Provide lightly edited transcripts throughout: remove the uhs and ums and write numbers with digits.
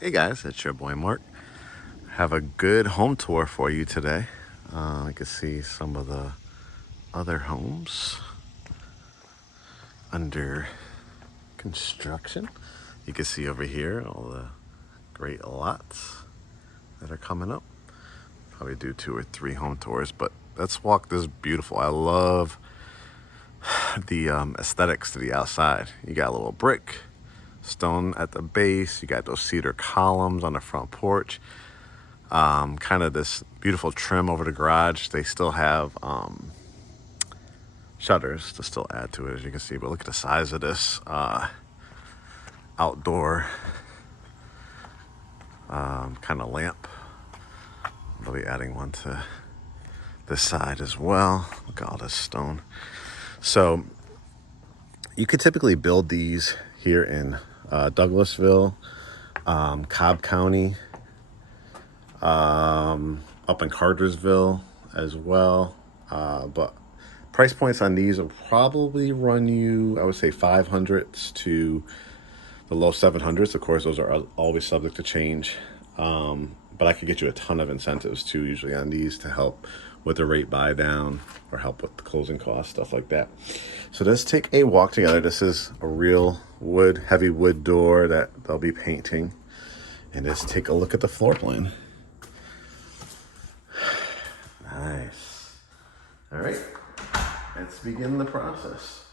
Hey guys, it's your boy Mark. Have a good home tour for you today. You can see some of the other homes under construction. You can see over here all the great lots that are coming up. Probably do 2 or 3 home tours, but let's walk this beautiful. I love the aesthetics to the outside. You got a little brick, stone at the base. You got those cedar columns on the front porch. Kind of this beautiful trim over the garage. They still have shutters to still add to it, as you can see. But look at the size of this outdoor kind of lamp. I'll be adding one to this side as well. Look at all this stone. So you could typically build these here in Douglasville, Cobb County, up in Cartersville as well. But price points on these will probably run you, I would say, 500s to the low 700s. Of course, those are always subject to change. But I could get you a ton of incentives too, usually on these, to help with the rate buy down or help with the closing costs, stuff like that. So let's take a walk together. This is a real heavy wood door that they'll be painting. And let's take a look at the floor plan. Nice. All right, let's begin the process.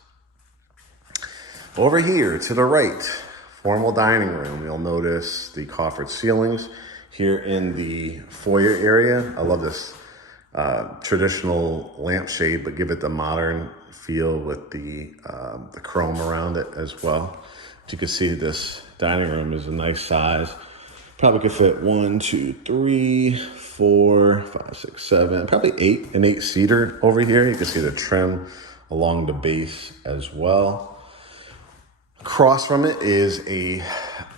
Over here to the right, formal dining room. You'll notice the coffered ceilings here in the foyer area. I love this traditional lampshade, but give it the modern feel with the chrome around it as well. As you can see, this dining room is a nice size. Probably could fit 1, 2, 3, 4, 5, 6, 7, probably 8, an 8-seater over here. You can see the trim along the base as well. Across from it is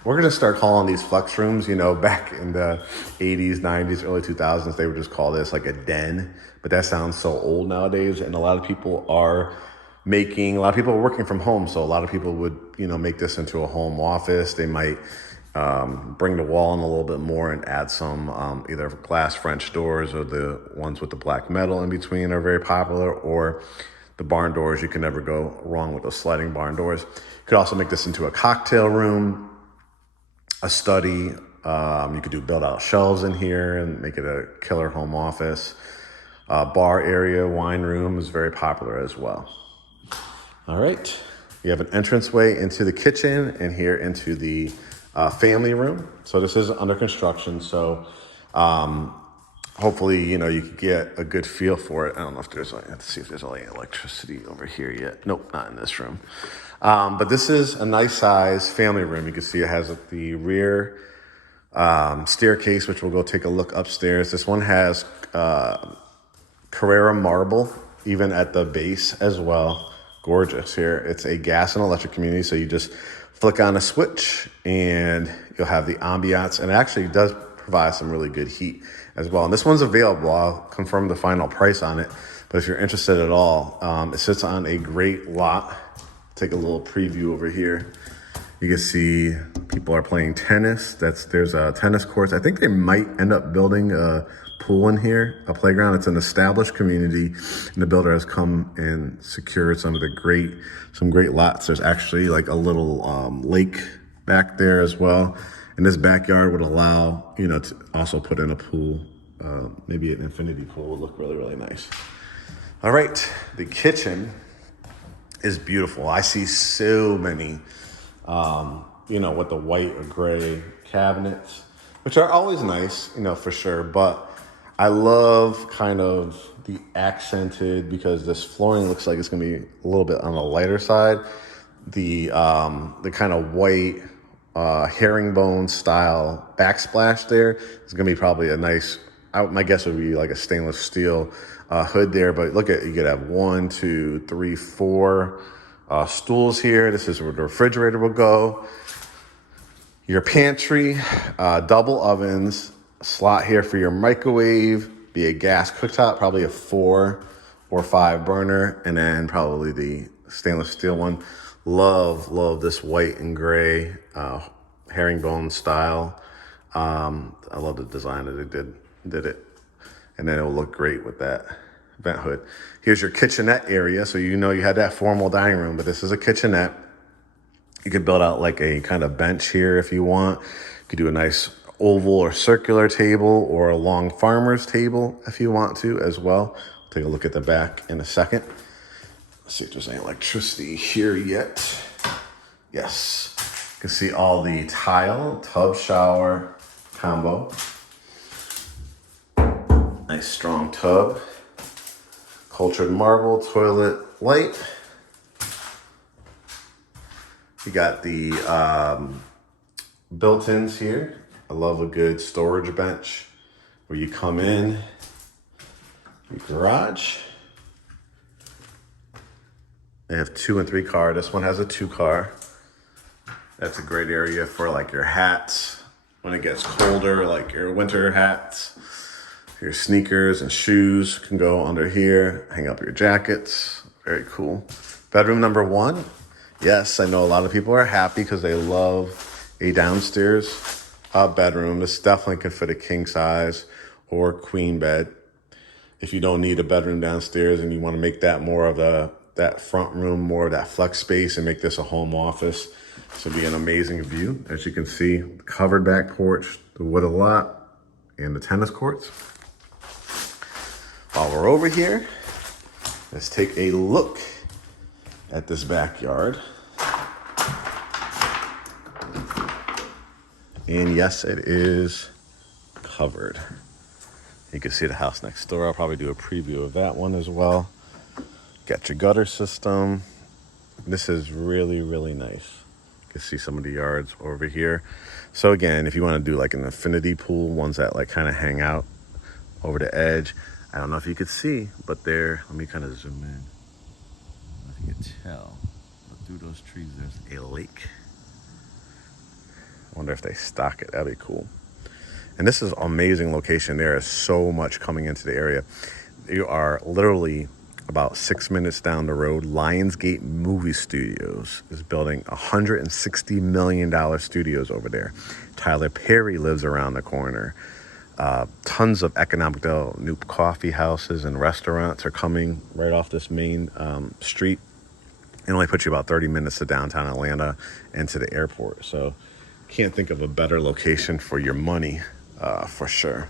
we're gonna start calling these flex rooms. You know, back in the 80s, 90s, early 2000s, they would just call this like a den, but that sounds so old nowadays. And a lot of people are working from home. So a lot of people would, make this into a home office. They might bring the wall in a little bit more and add some either glass French doors, or the ones with the black metal in between are very popular, or the barn doors. You can never go wrong with those sliding barn doors. You could also make this into a cocktail room, a study. You could build out shelves in here and make it a killer home office. Bar area, wine room is very popular as well. All right, you have an entranceway into the kitchen and here into the family room. So this is under construction. So hopefully, you can get a good feel for it. I don't know if I have to see if there's any electricity over here yet. Nope, not in this room. But this is a nice size family room. You can see it has the rear staircase, which we'll go take a look upstairs. This one has Carrara marble, even at the base as well. Gorgeous here. It's a gas and electric community, so you just flick on a switch and you'll have the ambiance, and it actually does provide some really good heat as well. And this one's available. I'll confirm the final price on it, but if you're interested at all, it sits on a great lot. Take a little preview over here. You can see people are playing tennis. There's a tennis courts. I think they might end up building a pool in here, a playground. It's an established community, and the builder has come and secured some great lots. There's actually like a little lake back there as well. And this backyard would allow, to also put in a pool. Maybe an infinity pool would look really, really nice. All right, the kitchen is beautiful. I see so many, with the white or gray cabinets, which are always nice, for sure. But I love kind of the accented, because this flooring looks like it's gonna be a little bit on the lighter side. The kind of white herringbone style backsplash there is gonna be probably a nice, my guess would be like a stainless steel hood there. But look at, you could have 1, 2, 3, 4 stools here. This is where the refrigerator will go. Your pantry, double ovens, slot here for your microwave, be a gas cooktop, probably a 4 or 5 burner, and then probably the stainless steel one. Love this white and gray herringbone style I love the design that they did it. And then it will look great with that vent hood. Here's your kitchenette area. So you know you had that formal dining room, but this is a kitchenette. You could build out like a kind of bench here if you want. You could do a nice oval or circular table or a long farmer's table if you want to as well. Take a look at the back in a second. Let's see if there's any electricity here yet. Yes. You can see all the tile, tub, shower combo. Nice strong tub. Cultured marble, toilet, light. You got the built-ins here. I love a good storage bench where you come in, your garage. They have 2 and 3 car. This one has a 2 car. That's a great area for like your hats when it gets colder, like your winter hats. Your sneakers and shoes can go under here. Hang up your jackets. Very cool. Bedroom number 1. Yes, I know a lot of people are happy because they love a downstairs bedroom. This definitely could fit a king size or queen bed. If you don't need a bedroom downstairs and you want to make that more of that front room, more of that flex space and make this a home office, this would be an amazing view. As you can see, covered back porch, the wooded lot, and the tennis courts. While we're over here, let's take a look at this backyard. And yes, it is covered. You can see the house next door. I'll probably do a preview of that one as well. Got your gutter system. This is really, really nice. You can see some of the yards over here. So again, if you want to do like an infinity pool, ones that like kind of hang out over the edge. I don't know if you could see, but there, let me kind of zoom in. I don't know if you can tell, but through those trees, there's a lake. I wonder if they stock it. That'd be cool. And this is an amazing location. There is so much coming into the area. You are literally about 6 minutes down the road. Lionsgate Movie Studios is building $160 million studios over there. Tyler Perry lives around the corner. Tons of economic development, new coffee houses and restaurants are coming right off this main street. It only puts you about 30 minutes to downtown Atlanta and to the airport. So can't think of a better location for your money, for sure.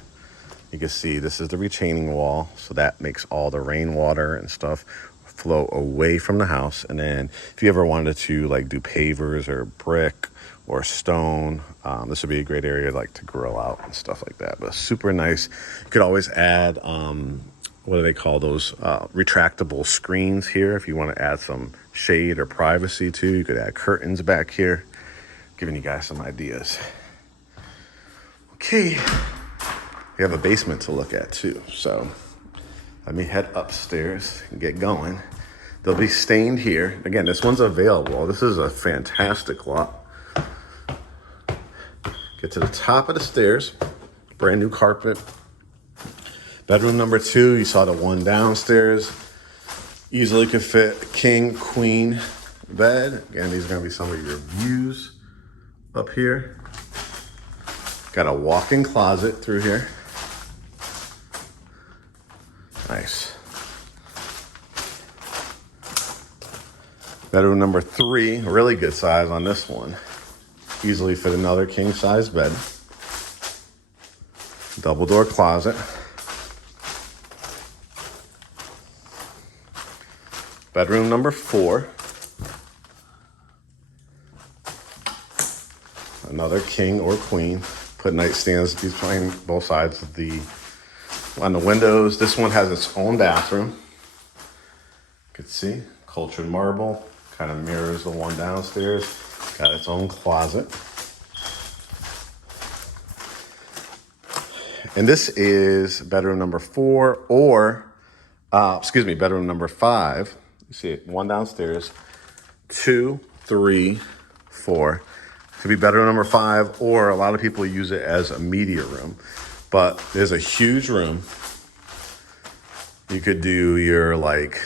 You can see this is the retaining wall. So that makes all the rainwater and stuff flow away from the house. And then if you ever wanted to like do pavers or brick or stone, this would be a great area like to grill out and stuff like that. But super nice. You could always add, what do they call those? Retractable screens here. If you want to add some shade or privacy too, you could add curtains back here. Giving you guys some ideas. Okay, we have a basement to look at too. So let me head upstairs and get going. They'll be stained here. Again, this one's available. This is a fantastic lot. Get to the top of the stairs, brand new carpet. Bedroom number 2, you saw the one downstairs. Easily could fit a king, queen bed. Again, these are gonna be some of your views up here. Got a walk-in closet through here. Nice. Bedroom number 3, really good size on this one. Easily fit another king-size bed. Double door closet. Bedroom number 4. Another king or queen. Put nightstands between both sides of on the windows. This one has its own bathroom. You can see, cultured marble. Kind of mirrors the one downstairs. Got its own closet. And this is bedroom number 4 or, bedroom number 5. You see it, one downstairs, 2, 3, 4. Could be bedroom number 5, or a lot of people use it as a media room. But there's a huge room. You could do your like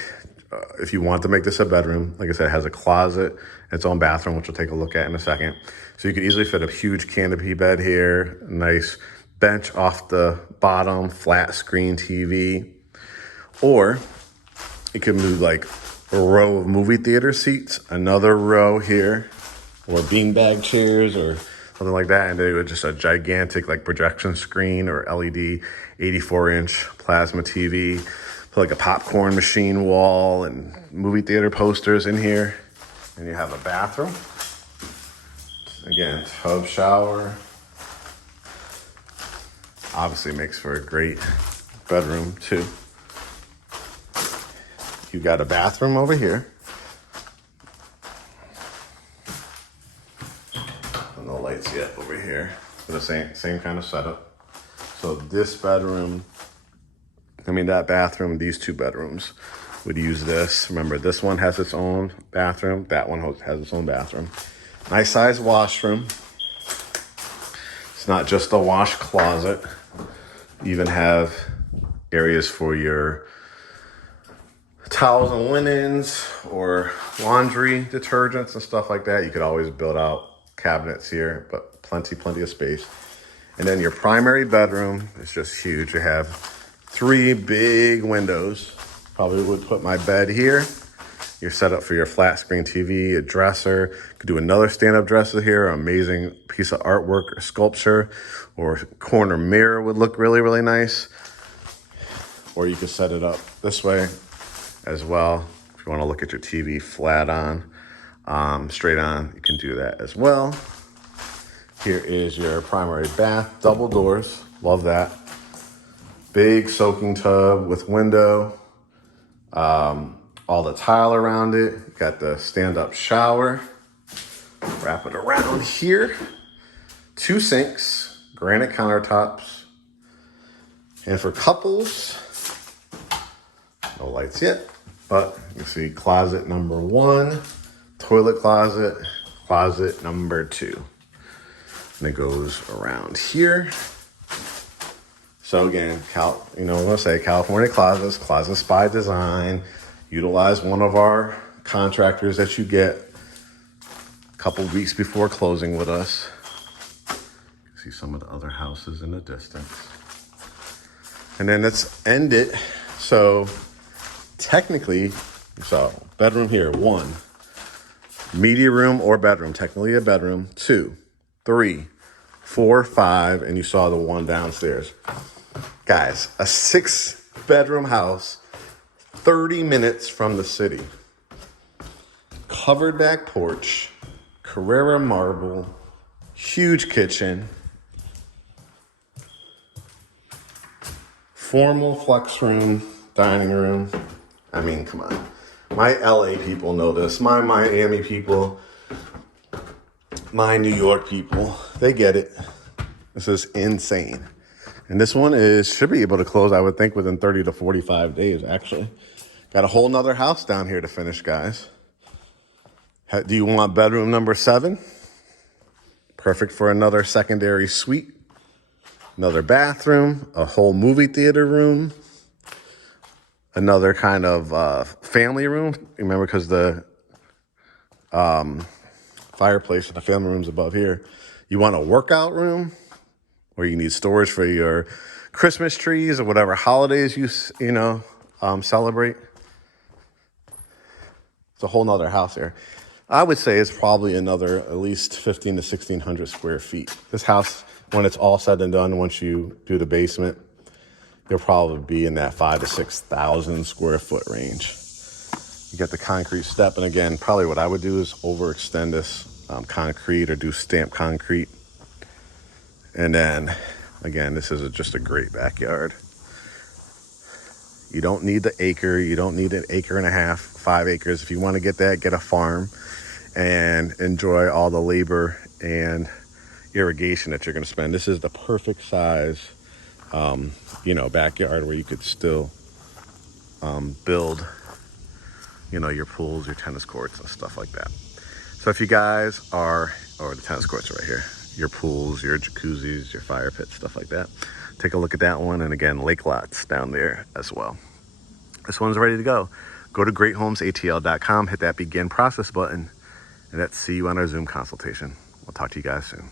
if you want to make this a bedroom, like I said, it has a closet, its own bathroom, which we'll take a look at in a second. So you could easily fit a huge canopy bed here, a nice bench off the bottom, flat screen TV, or you can move like a row of movie theater seats, another row here, or beanbag chairs or something like that, and then with just a gigantic like projection screen or LED 84-inch plasma TV. Put like a popcorn machine wall and movie theater posters in here. And you have a bathroom. Again, tub shower. Obviously makes for a great bedroom too. You got a bathroom over here. No lights yet over here. The same kind of setup. So this bedroom, that bathroom, these two bedrooms would use this. Remember, this one has its own bathroom. That one has its own bathroom. Nice size washroom. It's not just a wash closet. You even have areas for your towels and linens or laundry detergents and stuff like that. You could always build out cabinets here, but plenty of space. And then your primary bedroom is just huge. You have 3 big windows. Probably would put my bed here. You're set up for your flat screen TV, a dresser. Could do another stand-up dresser here, an amazing piece of artwork or sculpture, or corner mirror would look really nice. Or you could set it up this way as well. If you want to look at your TV flat on, straight on, you can do that as well. Here is your primary bath, double doors, love that. Big soaking tub with window, all the tile around it. Got the stand-up shower. Wrap it around here. 2 sinks, granite countertops. And for couples, no lights yet, but you see closet number 1, toilet closet, closet number 2. And it goes around here. So again, let's say California Closets, Closets by Design. Utilize one of our contractors that you get a couple weeks before closing with us. You see some of the other houses in the distance. And then let's end it. So technically, bedroom here, 1. Media room or bedroom, technically a bedroom, 2, 3, 4, 5, and you saw the one downstairs. Guys, a 6-bedroom house, 30 minutes from the city. Covered back porch, Carrara marble, huge kitchen, formal flex room, dining room. Come on. My LA people know this. My Miami people, my New York people, they get it. This is insane. And this one should be able to close, I would think, within 30 to 45 days, actually. Got a whole nother house down here to finish, guys. Do you want bedroom number 7? Perfect for another secondary suite. Another bathroom, a whole movie theater room. Another kind of family room. Remember, because the fireplace and the family room's above here. You want a workout room where you need storage for your Christmas trees or whatever holidays you celebrate. It's a whole nother house here. I would say it's probably another at least 1,500 to 1,600 square feet. This house, when it's all said and done, once you do the basement, you'll probably be in that 5,000 to 6,000 square foot range. You get the concrete step, and again, probably what I would do is overextend this concrete or do stamped concrete. And then, again, this is just a great backyard. You don't need the acre. You don't need an acre and a half, 5 acres. If you want to get that, get a farm and enjoy all the labor and irrigation that you're going to spend. This is the perfect size, backyard where you could still build, your pools, your tennis courts and stuff like that. So if you guys the tennis courts are right here, your pools, your jacuzzis, your fire pits, stuff like that. Take a look at that one. And again, lake lots down there as well. This one's ready to go. go to GreatHomesATL.com, hit that begin process button, and let's see you on our Zoom consultation. We'll talk to you guys soon.